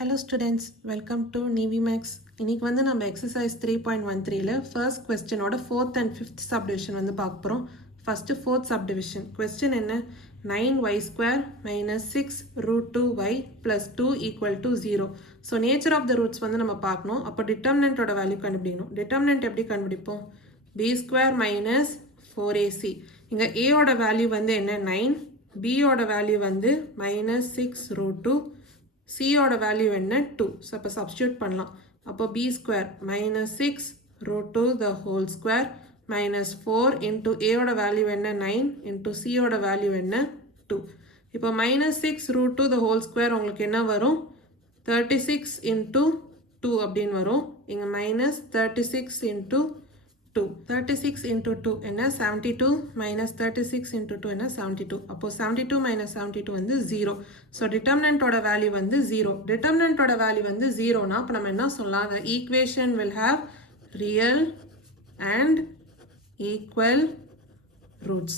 Hello students, welcome to NeviMax. இன்னைக்கு வந்து நம்ம exercise 3.13ல first question ஓட 4th and 5th subdivision வந்து பார்க்க போறோம். First 4th subdivision. Question என்ன? 9y square minus 6 root 2y plus 2 equal to 0. So nature of the roots வந்து நம்ம பார்க்கணும். அப்போ determinant ஓட value கண்டுபிடிக்கணும். Determinant எப்படி கண்டுபிடிப்போம்? b square minus 4ac. இங்க a ஓட value வந்து என்ன? 9. b ஓட value வந்து minus 6 root 2. c ஓட வேல்யூ என்ன 2. ஸோ அப்போ சப்ஸ்டியூட் பண்ணலாம். அப்போ b square minus 6 root 2 the whole square minus 4 into a ஓட வேல்யூ என்ன 9 இன்ட்டு c ஓட வேல்யூ என்ன 2. இப்போ minus 6 root 2 the whole square உங்களுக்கு என்ன வரும் 36 இன்ட்டு 2 அப்படின்னு வரும். இங்கே மைனஸ் 36 இன்ட்டு 2. 36 into 2 என்ன 72 minus 36 into 2 என்ன 72. அப்போ 72 minus 72 வந்து 0. So determinant ஓட value வந்து 0. Determinant ஓட value வந்து 0 னா அப்போ நம்ம என்ன சொல்லலாம்? The equation will have real and equal roots.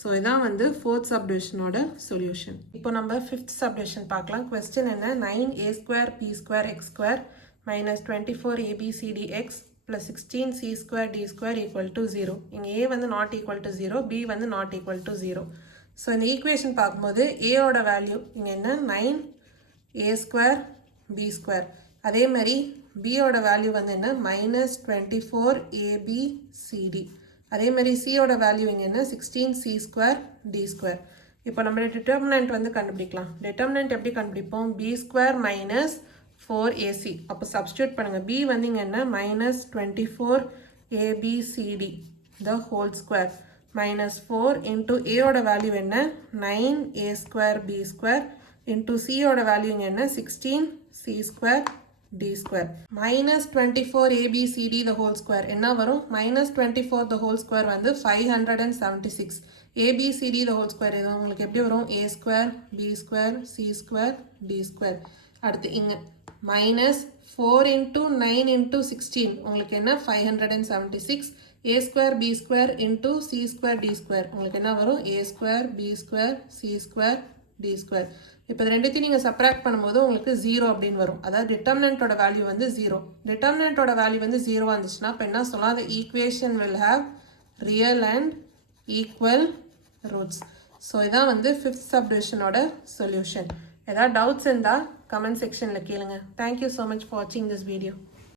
So இதான் வந்து 4th subdivision ஓட solution. இப்போ நம்ம 5th subdivision பார்க்கலாம். Question என்ன 9a square p square x square minus 24abcdx plus 16c square d square equal to 0. இங்கே a வந்து not equal to 0, b வந்து not equal to 0. ஸோ இந்த ஈக்குவேஷன் பார்க்கும்போது a ஓட வேல்யூ இங்கே என்ன 9a square b square. அதே மாதிரி b ஓட வேல்யூ வந்து என்ன minus 24abcd. அதே மாதிரி c ஓட வேல்யூ இங்கே என்ன 16c square d square. இப்போ நம்மளோட டிட்டர்மினன்ட் வந்து கண்டுபிடிக்கலாம். டிட்டர்மினன்ட் எப்படி கண்டுபிடிப்போம்? b square minus 4ac. அப்போ சப்ஸ்டியூட் பண்ணுங்க. b வந்து இங்கே என்ன minus 24abcd the whole square minus 4 into a ஓட வேல்யூ என்ன 9a square b square into c ஓட வேல்யூ இங்கே என்ன 16c square d square minus 24abcd the whole square என்ன வரும் minus 24 the whole square வந்து 576. abcd the whole square இது உங்களுக்கு எப்படி வரும் a square b square c square d square. அடுத்து இங்கே minus 4 into 9 into 16 உங்களுக்கு என்ன 576. a square b square into c square d square உங்களுக்கு என்ன வரும் a square b square c square d square. இப்போ இது ரெண்டுத்தையும் நீங்கள் சப்ராக்ட் பண்ணும்போது உங்களுக்கு 0 அப்படின்னு வரும். அதாவது டிட்டர்மினன்ட்டோட வேல்யூ வந்து 0. டிட்டர்மினன்ட்டோட வேல்யூ வந்து 0 வந்துச்சுன்னா இப்போ என்ன சொல்லலாம்? the equation will have real and equal roots. So இதான் வந்து 5th subdivisionோட சொல்யூஷன். ஏதாவது டவுட்ஸ் இருந்தால் கமெண்ட் செக்ஷனில் கேளுங்க. தேங்க்யூ ஸோ மச் ஃபார் வாட்சிங் திஸ் வீடியோ.